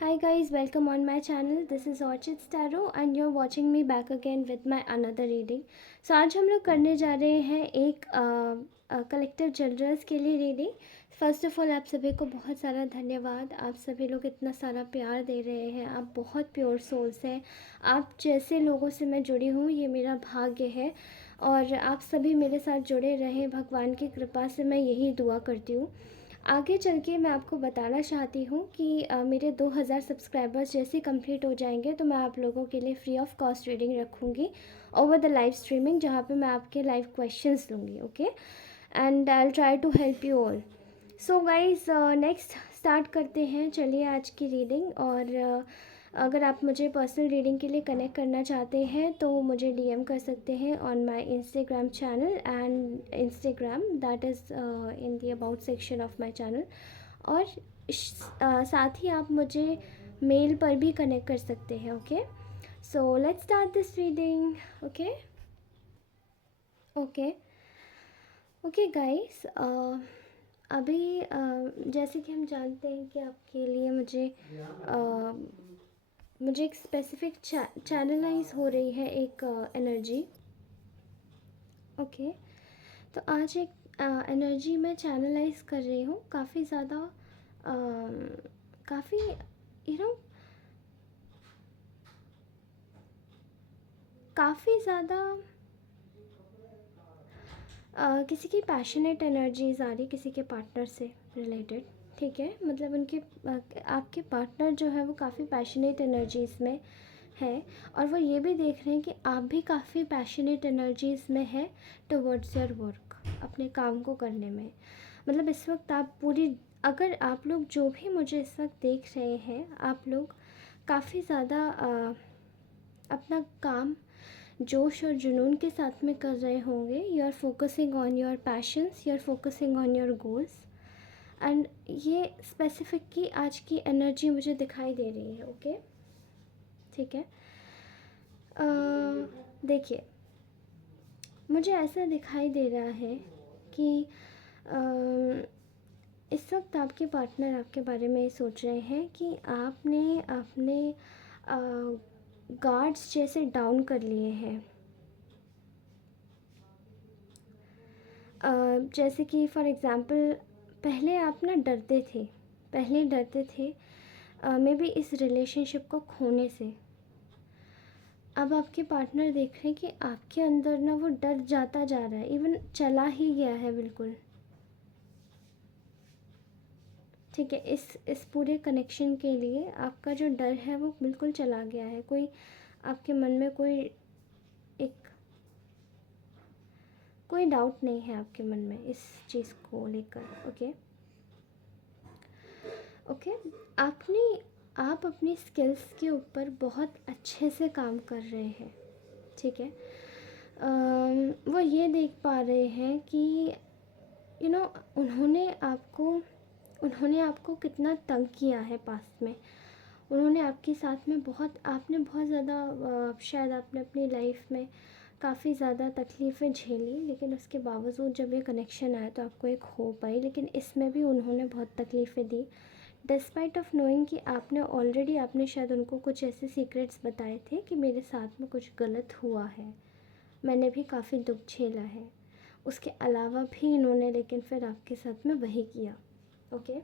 Hi guys, welcome on my channel. This is Orchid Starro and you're watching me back again with my another reading. So आज हम लोग करने जा रहे हैं एक कलेक्टिव चिल्ड्रंस के लिए रीडिंग. फर्स्ट ऑफ ऑल आप सभी को बहुत सारा धन्यवाद. आप सभी लोग इतना सारा प्यार दे रहे हैं. आप बहुत प्योर सोल्स हैं. आप जैसे लोगों से मैं जुड़ी हूँ ये मेरा भाग्य है और आप सभी मेरे साथ जुड़े रहें. भगवान की कृपा से मैं यही दुआ करती हूँ. आगे चल के मैं आपको बताना चाहती हूँ कि मेरे 2000 सब्सक्राइबर्स जैसे कंप्लीट हो जाएंगे तो मैं आप लोगों के लिए फ्री ऑफ कॉस्ट रीडिंग रखूँगी ओवर द लाइव स्ट्रीमिंग, जहाँ पे मैं आपके लाइव क्वेश्चंस लूँगी. Okay, and I will try to help you all. So guys, next start करते हैं. चलिए आज की रीडिंग. और अगर आप मुझे पर्सनल रीडिंग के लिए कनेक्ट करना चाहते हैं तो मुझे डीएम कर सकते हैं on my Instagram channel and Instagram that is in the about section of my channel. और साथ ही आप मुझे मेल पर भी कनेक्ट कर सकते हैं. Okay, so let's start this reading. Okay okay okay guys, अभी जैसे कि हम जानते हैं कि आपके लिए मुझे एक स्पेसिफिक चैनलाइज हो रही है एक एनर्जी. ओके, तो आज एक एनर्जी मैं चैनलाइज कर रही हूँ. काफ़ी ज़्यादा काफ़ी यू नो काफ़ी ज़्यादा किसी की पैशनेट एनर्जीज आ रही, किसी के पार्टनर से रिलेटेड. ठीक है, मतलब उनके आपके पार्टनर जो है वो काफ़ी पैशनेट एनर्जीज़ में है और वो ये भी देख रहे हैं कि आप भी काफ़ी पैशनेट एनर्जीज़ में है टुवर्ड्स योर वर्क, अपने काम को करने में. मतलब इस वक्त आप पूरी, अगर आप लोग जो भी मुझे इस वक्त देख रहे हैं, आप लोग काफ़ी ज़्यादा अपना काम जोश और जुनून के साथ में कर रहे होंगे. You are focusing on your passions, you are focusing on your goals. And ये स्पेसिफिक की आज की एनर्जी मुझे दिखाई दे रही है. ओके, ठीक है. देखिए, मुझे ऐसा दिखाई दे रहा है कि इस वक्त आपके पार्टनर आपके बारे में सोच रहे हैं कि आपने अपने गार्ड्स जैसे डाउन कर लिए हैं. जैसे कि फॉर एग्ज़ाम्पल पहले आप ना डरते थे मे बी इस रिलेशनशिप को खोने से. अब आपके पार्टनर देख रहे हैं कि आपके अंदर ना वो डर जाता जा रहा है, इवन चला ही गया है बिल्कुल. ठीक है, इस पूरे कनेक्शन के लिए आपका जो डर है वो बिल्कुल चला गया है. कोई आपके मन में एक कोई डाउट नहीं है आपके मन में इस चीज़ को लेकर. ओके ओके, आप अपनी स्किल्स के ऊपर बहुत अच्छे से काम कर रहे हैं. ठीक है, वो ये देख पा रहे हैं कि यू नो उन्होंने आपको कितना तंग किया है पास्ट में. उन्होंने आपके साथ में आपने बहुत ज़्यादा शायद आपने अपनी लाइफ में काफ़ी ज़्यादा तकलीफ़ें झेली, लेकिन उसके बावजूद जब ये कनेक्शन आया तो आपको एक होप आई. लेकिन इसमें भी उन्होंने बहुत तकलीफ़ें दी, डिस्पाइट ऑफ नोइंग कि आपने शायद उनको कुछ ऐसे सीक्रेट्स बताए थे कि मेरे साथ में कुछ गलत हुआ है, मैंने भी काफ़ी दुख झेला है. उसके अलावा भी इन्होंने लेकिन फिर आपके साथ में वही किया. ओके,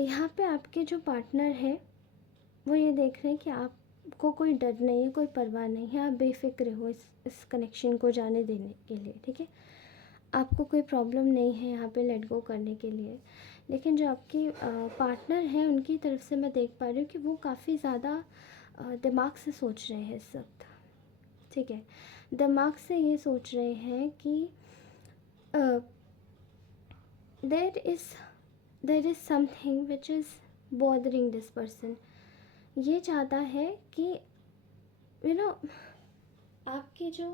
यहाँ पे आपके जो पार्टनर हैं वो ये देख रहे हैं कि आपको कोई डर नहीं है, कोई परवाह नहीं है. आप बेफिक्र हो इस कनेक्शन को जाने देने के लिए. ठीक है, आपको कोई प्रॉब्लम नहीं है यहाँ पे लेट गो करने के लिए. लेकिन जो आपके पार्टनर हैं उनकी तरफ से मैं देख पा रही हूँ कि वो काफ़ी ज़्यादा दिमाग से सोच रहे हैं इस वक्त. ठीक है, दिमाग से ये सोच रहे हैं कि देर is something which is bothering this person. ये चाहता है कि यू नो आपकी जो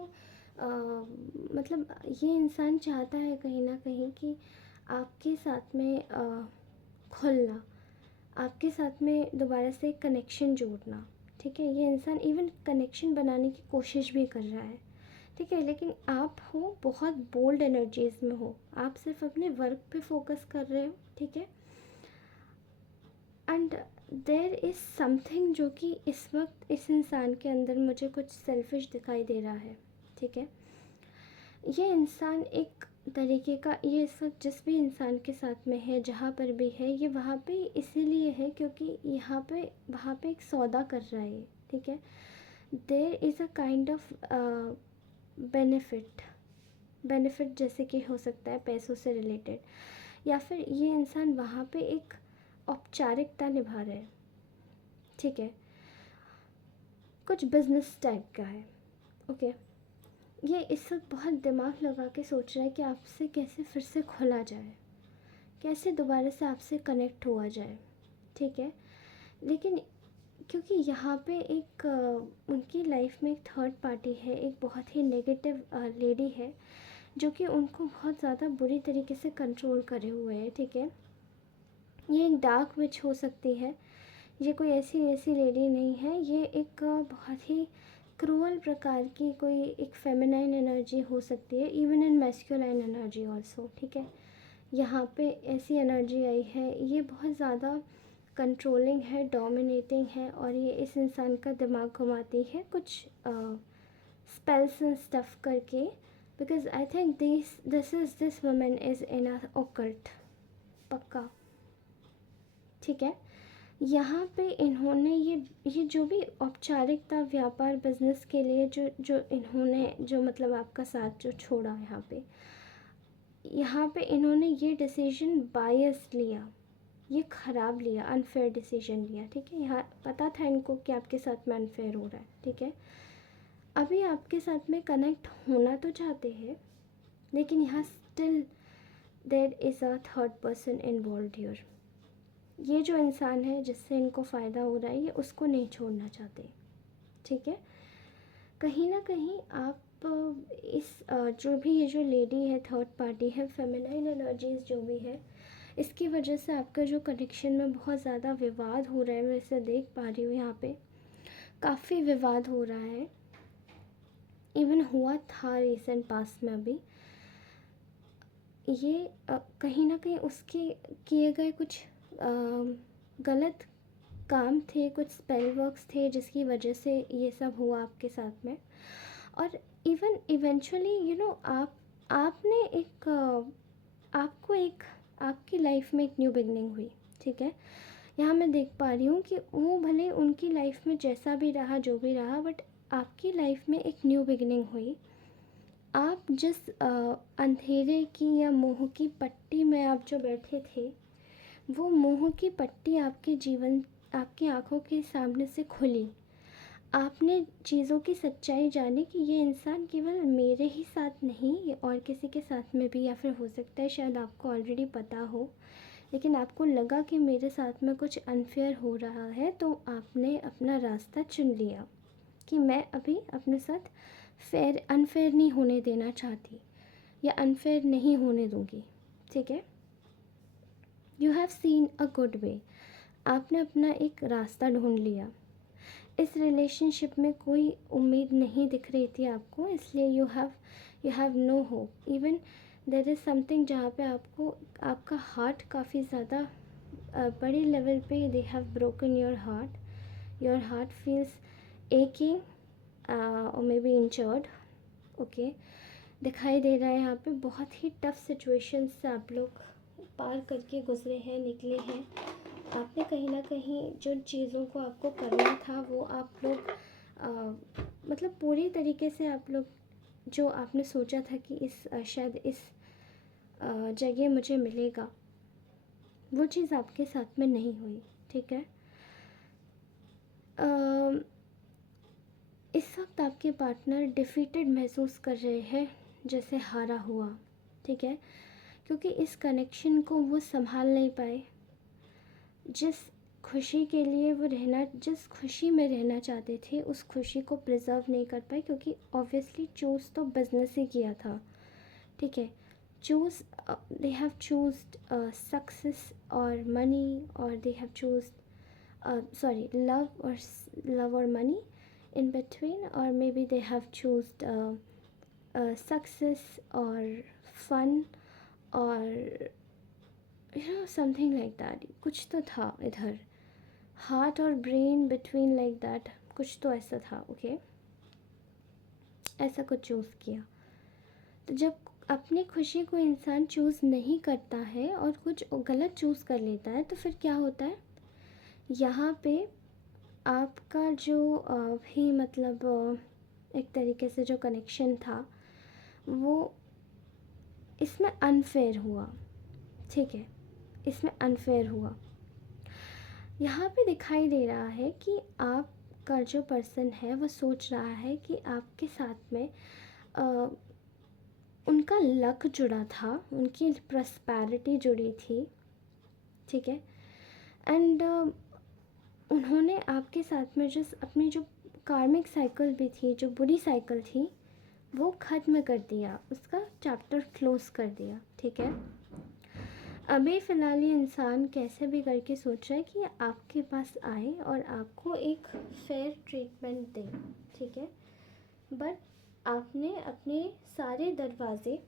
मतलब ये इंसान चाहता है कहीं ना कहीं कि आपके साथ में खुलना, आपके साथ में दोबारा से कनेक्शन जोड़ना. ठीक है, ये इंसान इवन कनेक्शन बनाने की कोशिश भी कर रहा है. ठीक है, लेकिन आप हो बहुत बोल्ड एनर्जीज़ में हो, आप सिर्फ अपने वर्क पे फोकस कर रहे हो. ठीक है, एंड देयर इज़ समथिंग जो कि इस वक्त इस इंसान के अंदर मुझे कुछ सेल्फिश दिखाई दे रहा है, ठीक है। ये इंसान एक तरीके का, ये इस वक्त जिस भी इंसान के साथ में है, जहाँ पर भी है, ये वहाँ पे इसीलिए है क्योंकि यहाँ पे वहाँ पे एक सौदा कर रहा है, ठीक है। There is a kind of benefit, benefit जैसे कि हो सकता है पैसों से रिलेटेड, या फिर ये इंसान वहाँ पे एक औपचारिकता निभा रहा है, ठीक है, कुछ बिजनेस टाइप का है, ओके। ये इस वक्त बहुत दिमाग लगा के सोच रहा है कि आपसे कैसे फिर से खुला जाए, कैसे दोबारा से आपसे कनेक्ट हुआ जाए, ठीक है। लेकिन क्योंकि यहाँ पे एक उनकी लाइफ में एक थर्ड पार्टी है, एक बहुत ही नेगेटिव लेडी है जो कि उनको बहुत ज़्यादा बुरी तरीके से कंट्रोल करे हुए है, ठीक है। ये एक डार्क विच हो सकती है, ये कोई ऐसी ऐसी लेडी नहीं है, ये एक बहुत ही क्रूअल प्रकार की कोई एक फेमिनाइन एनर्जी हो सकती है, even in masculine energy also, ठीक है। यहाँ पे ऐसी एनर्जी आई है, ये बहुत ज़्यादा कंट्रोलिंग है, डोमिनेटिंग है, और ये इस इंसान का दिमाग घुमाती है कुछ स्पेल्स एंड स्टफ करके, because I think this woman is in a occult, पक्का, ठीक है। यहाँ पे इन्होंने ये जो भी औपचारिकता व्यापार बिजनेस के लिए जो जो इन्होंने जो मतलब आपका साथ जो छोड़ा, यहाँ पे इन्होंने ये डिसीजन बायस लिया, ये ख़राब लिया, अनफेयर डिसीजन लिया, ठीक है। यहाँ पता था इनको कि आपके साथ में अनफेयर हो रहा है, ठीक है। अभी आपके साथ में कनेक्ट होना तो चाहते हैं, लेकिन यहाँ still there is a third person involve here. ये जो इंसान है जिससे इनको फ़ायदा हो रहा है, ये उसको नहीं छोड़ना चाहते, ठीक है। कहीं ना कहीं आप इस जो भी ये जो लेडी है, थर्ड पार्टी है, फेमिनाइन एनर्जीज जो भी है, इसकी वजह से आपका जो कनेक्शन में बहुत ज़्यादा विवाद हो रहा है, मैं इसे देख पा रही हूँ, यहाँ पे काफ़ी विवाद हो रहा है, इवन हुआ था रिसेंट पास्ट में। अभी ये कहीं ना कहीं उसके किए गए कुछ गलत काम थे, कुछ स्पेल वर्क्स थे जिसकी वजह से ये सब हुआ आपके साथ में। और इवन इवेंचुअली आप आपने एक आपको एक आपकी लाइफ में एक न्यू बिगनिंग हुई, ठीक है। यहाँ मैं देख पा रही हूँ कि वो भले उनकी लाइफ में जैसा भी रहा, जो भी रहा, बट आपकी लाइफ में एक न्यू बिगनिंग हुई। आप जिस अंधेरे की या मोह की पट्टी में आप जो बैठे थे, वो मोह की पट्टी आपके जीवन, आपकी आंखों के सामने से खुली। आपने चीज़ों की सच्चाई जानी कि ये इंसान केवल मेरे ही साथ नहीं, ये और किसी के साथ में भी, या फिर हो सकता है शायद आपको ऑलरेडी पता हो, लेकिन आपको लगा कि मेरे साथ में कुछ अनफेयर हो रहा है, तो आपने अपना रास्ता चुन लिया कि मैं अभी अपने साथ अनफेयर नहीं होने देना चाहती, या अनफेयर नहीं होने दूँगी, ठीक है। You have seen a good way, आपने अपना एक रास्ता ढूंढ लिया। इस रिलेशनशिप में कोई उम्मीद नहीं दिख रही थी आपको, इसलिए you have no hope. Even there is something जहाँ पे आपको आपका हार्ट काफ़ी ज़्यादा बड़े लेवल पे they have broken your heart feels aching और मे बी इंजर्ड, ओके। दिखाई दे रहा है यहाँ पे बहुत ही टफ सिचुएशंस से आप लोग पार करके गुजरे हैं, निकले हैं। आपने कहीं ना कहीं जो चीज़ों को आपको करना था वो आप लोग मतलब पूरी तरीके से आप लोग, जो आपने सोचा था कि शायद इस जगह मुझे मिलेगा, वो चीज़ आपके साथ में नहीं हुई, ठीक है। अ, इस वक्त आपके पार्टनर डिफीटेड महसूस कर रहे हैं, जैसे हारा हुआ, ठीक है, क्योंकि इस कनेक्शन को वो संभाल नहीं पाए। जिस खुशी के लिए वो जिस खुशी में रहना चाहते थे, उस खुशी को प्रिजर्व नहीं कर पाए, क्योंकि ऑब्वियसली चूज़ तो बिजनेस ही किया था, ठीक है। चूज़ दे हैव चूज्ड सक्सेस और मनी, और दे हैव चूज्ड सॉरी लव और money in between, or maybe they have chosen success or fun or something like that, कुछ तो था इधर, हार्ट और ब्रेन बिटवीन लाइक दैट, कुछ तो ऐसा था। ओके, ऐसा कुछ चूज़ किया। तो जब अपनी खुशी को इंसान चूज़ नहीं करता है और कुछ गलत चूज़ कर लेता है तो फिर क्या होता है, यहाँ पे आपका जो भी मतलब एक तरीके से जो कनेक्शन था वो इसमें अनफेयर हुआ। ठीक है, इसमें अनफेयर हुआ। यहाँ पे दिखाई दे रहा है कि आपका जो पर्सन है वो सोच रहा है कि आपके साथ में अ, उनका लक जुड़ा था, उनकी प्रॉस्पेरिटी जुड़ी थी। ठीक है, एंड उन्होंने आपके साथ में जो अपनी जो कार्मिक साइकिल भी थी, जो बुरी साइकिल थी, वो ख़त्म कर दिया, उसका चैप्टर क्लोज़ कर दिया। ठीक है, अभी फ़िलहाल ये इंसान कैसे भी करके सोच रहा है कि आपके पास आए और आपको एक फेयर ट्रीटमेंट दे। ठीक है, बट आपने अपने सारे दरवाज़े,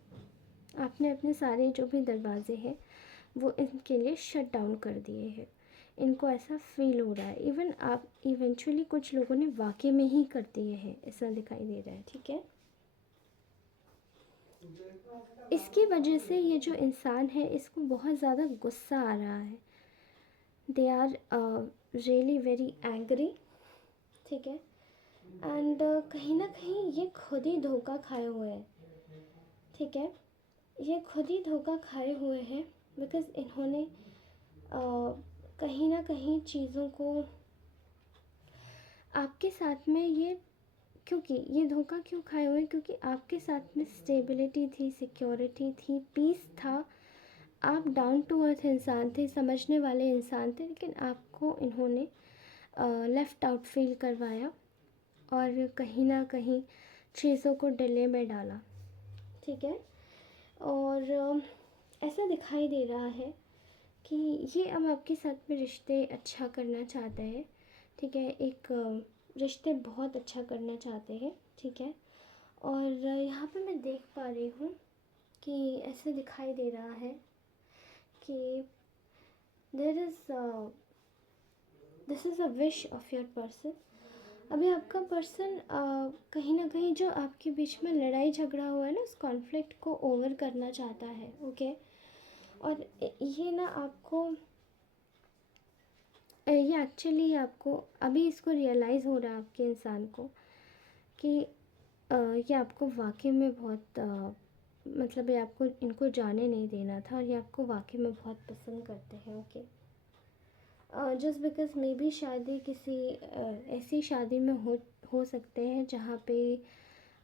आपने अपने सारे जो भी दरवाजे हैं वो इनके लिए शट डाउन कर दिए हैं। इनको ऐसा फील हो रहा है, इवन आप इवेंचुअली कुछ लोगों ने वाकई में ही कर दिए हैं, ऐसा दिखाई दे रहा है। ठीक है, इसकी वजह से ये जो इंसान है इसको बहुत ज़्यादा गुस्सा आ रहा है। They are really very angry. ठीक है, एंड कहीं ना कहीं ये खुद ही धोखा खाए हुए हैं। ठीक है, ये खुद ही धोखा खाए हुए हैं बिकॉज़ इन्होंने कहीं ना कहीं चीज़ों को आपके साथ में ये, क्योंकि ये धोखा क्यों खाए हुए हैं, क्योंकि आपके साथ में स्टेबिलिटी थी, सिक्योरिटी थी, पीस था, आप डाउन टू अर्थ इंसान थे, समझने वाले इंसान थे, लेकिन आपको इन्होंने लेफ़्ट आउट फील करवाया और कहीं ना कहीं चीज़ों को डिले में डाला। ठीक है, और ऐसा दिखाई दे रहा है कि ये अब आपके साथ में रिश्ते अच्छा करना चाहते हैं। ठीक है, एक रिश्ते बहुत अच्छा करना चाहते हैं। ठीक है, और यहाँ पे मैं देख पा रही हूँ कि ऐसे दिखाई दे रहा है कि there is this is a wish of your person. अभी आपका पर्सन कहीं ना कहीं जो आपके बीच में लड़ाई झगड़ा हुआ है ना, उस कॉन्फ्लिक्ट को ओवर करना चाहता है। ओके, और ये ना आपको ये एक्चुअली आपको अभी इसको रियलाइज़ हो रहा है आपके इंसान को कि ये आपको वाकई में बहुत मतलब ये आपको इनको जाने नहीं देना था और ये आपको वाकई में बहुत पसंद करते हैं। Okay, just because may be शादी किसी ऐसी शादी में हो सकते हैं जहाँ पे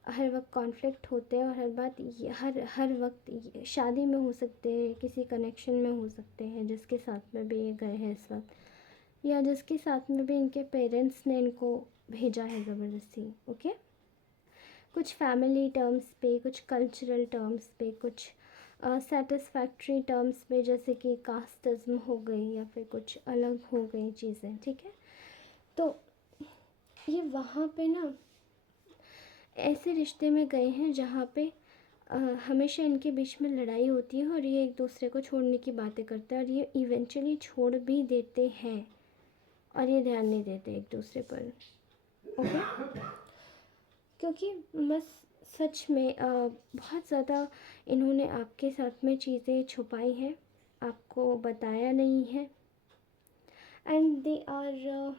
हर वक्त कॉन्फ्लिक्ट होते हैं और हर वक्त शादी में हो सकते हैं, किसी कनेक्शन में हो सकते हैं जिसके साथ में भी ये गए हैं इस वक्त, या जिसके साथ में भी इनके पेरेंट्स ने इनको भेजा है ज़बरदस्ती। ओके, कुछ फैमिली टर्म्स पे, कुछ कल्चरल टर्म्स पे, कुछ सेटिस्फैक्ट्री टर्म्स पे, जैसे कि कास्टिज्म हो गई या फिर कुछ अलग हो गई चीज़ें। ठीक है, तो ये वहाँ पे ना ऐसे रिश्ते में गए हैं जहाँ पे हमेशा इनके बीच में लड़ाई होती है और ये एक दूसरे को छोड़ने की बातें करते हैं और ये इवेंचुअली छोड़ भी देते हैं और ये ध्यान नहीं देते एक दूसरे पर। ओके, क्योंकि बस सच में बहुत ज़्यादा इन्होंने आपके साथ में चीज़ें छुपाई हैं, आपको बताया नहीं है, एंड दे आर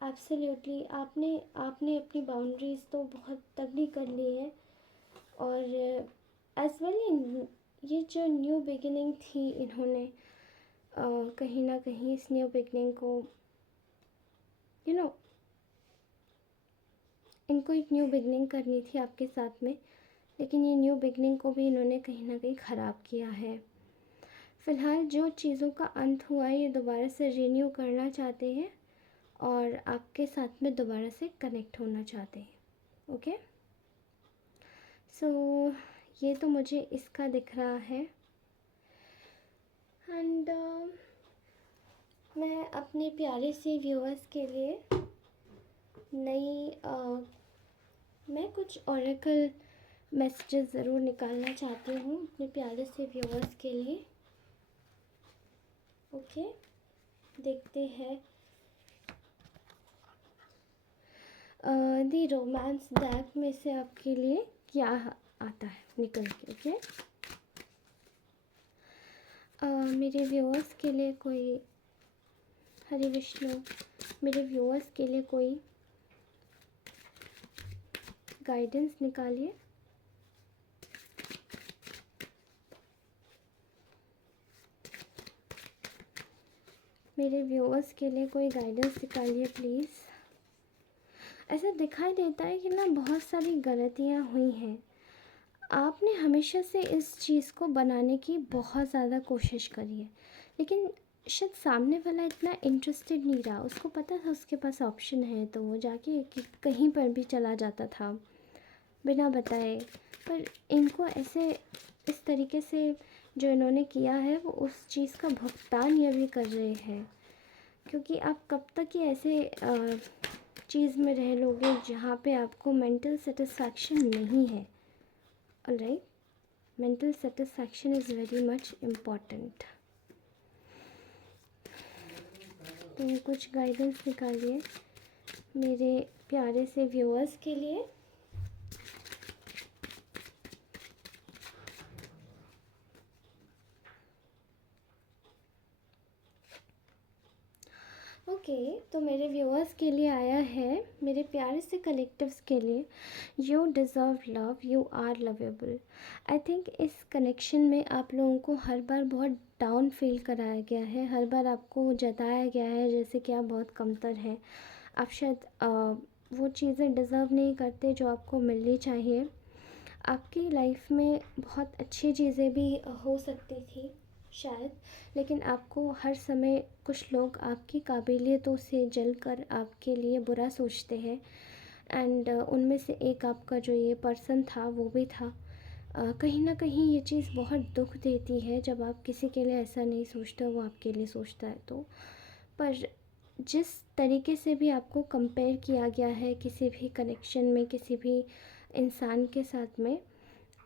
एब्सोल्युटली आपने आपने अपनी बाउंड्रीज़ तो बहुत तगड़ी कर ली है। और एज वेल ये जो न्यू बिगिनिंग थी, इन्होंने कहीं ना कहीं इस न्यू बिगिनिंग को यू नो इनको एक न्यू बिगनिंग करनी थी आपके साथ में, लेकिन ये न्यू बिगनिंग को भी इन्होंने कहीं ना कहीं ख़राब किया है। फ़िलहाल जो चीज़ों का अंत हुआ है ये दोबारा से रिन्यू करना चाहते हैं और आपके साथ में दोबारा से कनेक्ट होना चाहते हैं। ओके, सो ये तो मुझे इसका दिख रहा है। एंड मैं अपने प्यारे से व्यूअर्स के लिए मैं कुछ ओरेकल मैसेजेस ज़रूर निकालना चाहती हूँ अपने प्यारे से व्यूअर्स के लिए। ओके, देखते हैं दी रोमांस डेक में से आपके लिए क्या आता है निकल के? ओके, मेरे व्यूअर्स के लिए कोई, हरे विष्णु, मेरे व्यूअर्स के लिए कोई गाइडेंस निकालिए। मेरे व्यूअर्स के लिए कोई गाइडेंस निकालिए प्लीज़। ऐसा दिखाई देता है कि ना बहुत सारी गलतियाँ हुई हैं। आपने हमेशा से इस चीज़ को बनाने की बहुत ज़्यादा कोशिश करी है, लेकिन शायद सामने वाला इतना इंटरेस्टेड नहीं रहा। उसको पता था उसके पास ऑप्शन है, तो वो जाके कहीं पर भी चला जाता था बिना बताए। पर इनको ऐसे इस तरीके से जो इन्होंने किया है, वो उस चीज़ का भुगतान ये भी कर रहे हैं। क्योंकि आप कब तक ही ऐसे चीज़ में रह लोगे जहाँ पे आपको मेंटल सेटिस्फैक्शन नहीं है। Alright, mental satisfaction is very much important. तो कुछ गाइडेंस निकालिए मेरे प्यारे से व्यूअर्स के लिए। ओके, तो मेरे व्यूअर्स के लिए आया है, मेरे प्यारे से कलेक्टिव्स के लिए, you deserve love, you are lovable. I think इस कनेक्शन में आप लोगों को हर बार बहुत डाउन फील कराया गया है, हर बार आपको जताया गया है जैसे कि आप बहुत कमतर हैं, आप शायद वो चीज़ें डिज़र्व नहीं करते जो आपको मिलनी चाहिए। आपकी लाइफ में बहुत अच्छी चीज़ें भी हो सकती थी शायद, लेकिन आपको हर समय कुछ लोग आपकी काबिलियतों से जलकर आपके लिए बुरा सोचते हैं। एंड उनमें से एक आपका जो ये पर्सन था वो भी था। कहीं ना कहीं ये चीज़ बहुत दुख देती है जब आप किसी के लिए ऐसा नहीं सोचते, वो आपके लिए सोचता है तो। पर जिस तरीके से भी आपको कंपेयर किया गया है किसी भी कनेक्शन में, किसी भी इंसान के साथ में,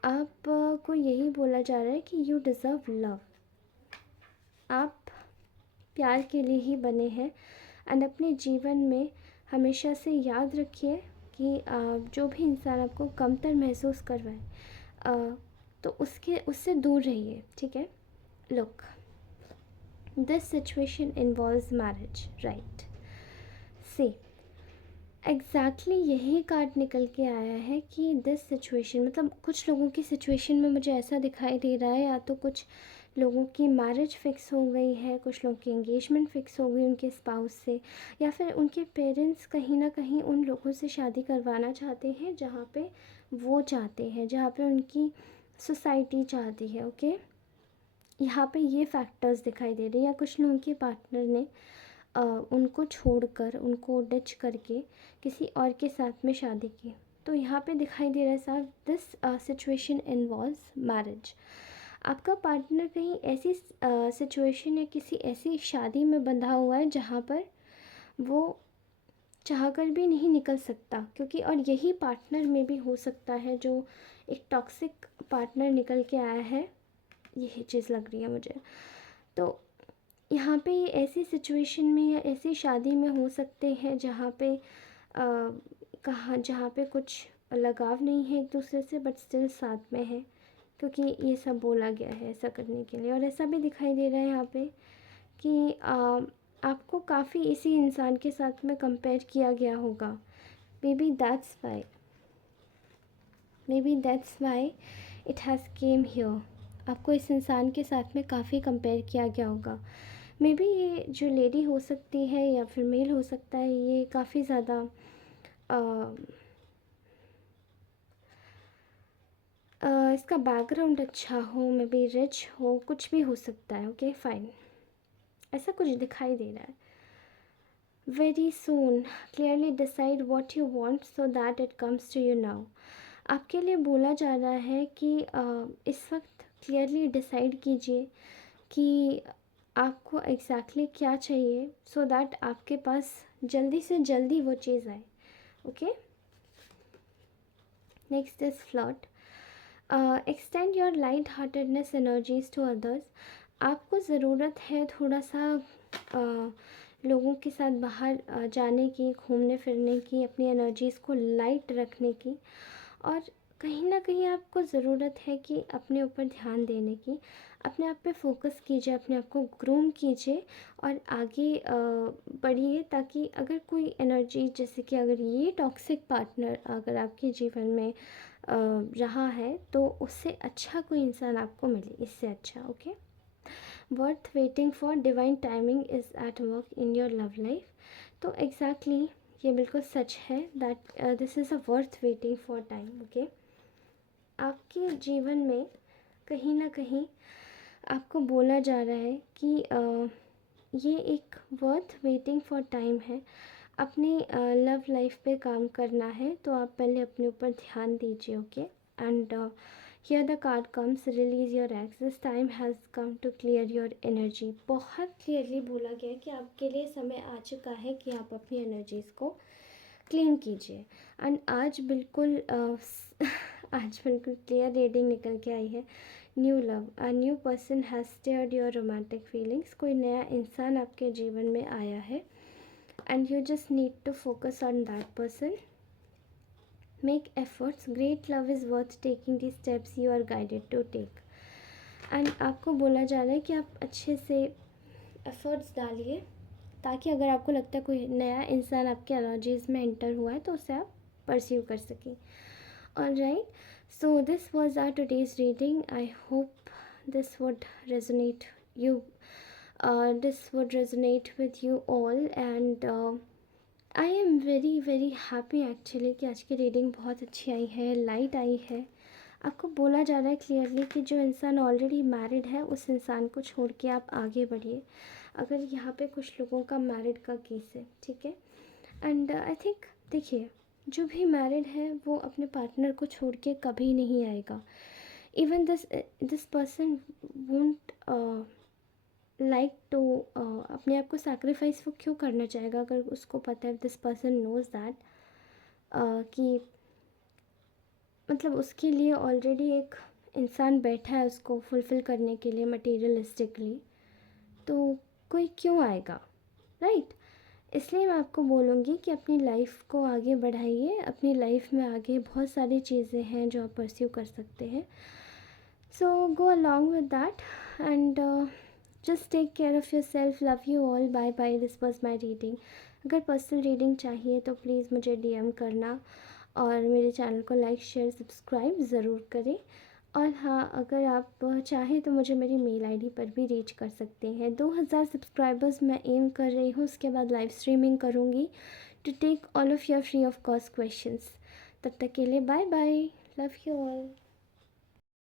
आप को यही बोला जा रहा है कि यू डिज़र्व लव। आप प्यार के लिए ही बने हैं। एंड अपने जीवन में हमेशा से याद रखिए कि जो भी इंसान आपको कमतर महसूस करवाए, तो उससे दूर रहिए, ठीक है? Look, this situation involves marriage, right? See, exactly यही कार्ड निकल के आया है कि दिस सिचुएशन, मतलब कुछ लोगों की सिचुएशन में मुझे ऐसा दिखाई दे रहा है, या तो कुछ लोगों की मैरिज फ़िक्स हो गई है, कुछ लोगों की एंगेजमेंट फ़िक्स हो गई उनके स्पाउस से, या फिर उनके पेरेंट्स कहीं ना कहीं उन लोगों से शादी करवाना चाहते हैं जहाँ पे वो चाहते हैं, जहाँ पे उनकी सोसाइटी चाहती है। ओके, यहाँ पे ये फैक्टर्स दिखाई दे रहे हैं। या कुछ लोगों के पार्टनर ने उनको छोड़कर, उनको डिच करके किसी और के साथ में शादी की। तो यहाँ पे दिखाई दे रहा है साहब, दिस सिचुएशन इन्वॉल्व्स मैरिज। आपका पार्टनर कहीं ऐसी सिचुएशन या किसी ऐसी शादी में बंधा हुआ है जहाँ पर वो चाहकर भी नहीं निकल सकता, क्योंकि और यही पार्टनर में भी हो सकता है जो एक टॉक्सिक पार्टनर निकल के आया है, यही चीज़ लग रही है मुझे। तो यहाँ पे ये ऐसी सिचुएशन में या ऐसी शादी में हो सकते हैं जहाँ पे जहाँ पे कुछ लगाव नहीं है एक दूसरे से, बट स्टिल साथ में है, क्योंकि ये सब बोला गया है ऐसा करने के लिए। और ऐसा भी दिखाई दे रहा है यहाँ पे कि आपको काफ़ी इसी इंसान के साथ में कंपेयर किया गया होगा। May be that's why it has came here. आपको इस इंसान के साथ में काफ़ी कंपेयर किया गया होगा। मे बी ये जो लेडी हो सकती है या फिर मेल हो सकता है, ये काफ़ी ज़्यादा इसका बैकग्राउंड अच्छा हो, मे बी रिच हो, कुछ भी हो सकता है। ओके फाइन, ऐसा कुछ दिखाई दे रहा है। Very soon clearly decide what you want so that it comes to you now. आपके लिए बोला जा रहा है कि इस वक्त क्लियरली डिसाइड कीजिए कि आपको एग्जैक्टली क्या चाहिए, सो दैट आपके पास जल्दी से जल्दी वो चीज़ आए। Okay, next is flirt. Extend your light heartedness energies to others. आपको ज़रूरत है थोड़ा सा लोगों के साथ बाहर जाने की, घूमने फिरने की, अपनी एनर्जीज़ को लाइट रखने की। और कहीं न कहीं आपको ज़रूरत है कि अपने ऊपर ध्यान देने की, अपने आप पे फ़ोकस कीजिए, अपने आप को ग्रूम कीजिए और आगे बढ़िए, ताकि अगर कोई एनर्जी, जैसे कि अगर ये टॉक्सिक पार्टनर अगर आपके जीवन में रहा है, तो उससे अच्छा कोई इंसान आपको मिले, इससे अच्छा। Okay, worth waiting for divine timing is at work in your love life. तो एग्जैक्टली ये बिल्कुल सच है that this is a worth waiting for time. Okay, आपके जीवन में कहीं ना कहीं आपको बोला जा रहा है कि ये एक वर्थ वेटिंग फॉर टाइम है। अपनी लव लाइफ पे काम करना है तो आप पहले अपने ऊपर ध्यान दीजिए। Okay, and here the card comes, release your ex, this time has come to clear your energy. बहुत क्लियरली बोला गया है कि आपके लिए समय आ चुका है कि आप अपनी एनर्जीज़ को क्लीन कीजिए। एंड आज बिल्कुल आज बिल्कुल क्लियर रीडिंग निकल के आई है। New love, a new person has stared your romantic feelings. कोई नया इंसान आपके जीवन में आया है and you just need to focus on that person. Make efforts, great love is worth taking the steps you are guided to take. And आपको बोला जा रहा है कि आप अच्छे से एफर्ट्स डालिए, ताकि अगर आपको लगता है कोई नया इंसान आपके एनर्जीज़ में एंटर हुआ है तो उसे आप परस्यू कर सकें। Alright, so this was our today's reading. I hope this would resonate you this would resonate with you all, and I am very very happy actually कि आज की रीडिंग बहुत अच्छी आई है, लाइट आई है। आपको बोला जा रहा है क्लियरली कि जो इंसान ऑलरेडी मैरिड है उस इंसान को छोड़ के आप आगे बढ़िए। अगर यहाँ पे कुछ लोगों का मैरिड का केस है, ठीक है, एंड आई थिंक देखिए, जो भी मैरिड है वो अपने पार्टनर को छोड़ के कभी नहीं आएगा। Even this person won't like to अपने आप को सैक्रिफाइस वो क्यों करना चाहेगा, अगर उसको पता है, दिस पर्सन नोज दैट कि मतलब उसके लिए ऑलरेडी एक इंसान बैठा है उसको फुलफ़िल करने के लिए मटेरियलिस्टिकली, तो कोई क्यों आएगा, राइट? इसलिए मैं आपको बोलूँगी कि अपनी लाइफ को आगे बढ़ाइए। अपनी लाइफ में आगे बहुत सारी चीज़ें हैं जो आप परस्यू कर सकते हैं, so go along with that and just take care of yourself. Love you all, bye bye. This was my reading. अगर पर्सनल रीडिंग चाहिए तो प्लीज़ मुझे डीएम करना और मेरे चैनल को लाइक शेयर सब्सक्राइब ज़रूर करें। और हाँ, अगर आप चाहें तो मुझे मेरी मेल आईडी पर भी रीच कर सकते हैं। 2000 सब्सक्राइबर्स मैं एम कर रही हूँ, उसके बाद लाइव स्ट्रीमिंग करूँगी to take all of your free of cost questions. तब तक के लिए bye bye, love you all.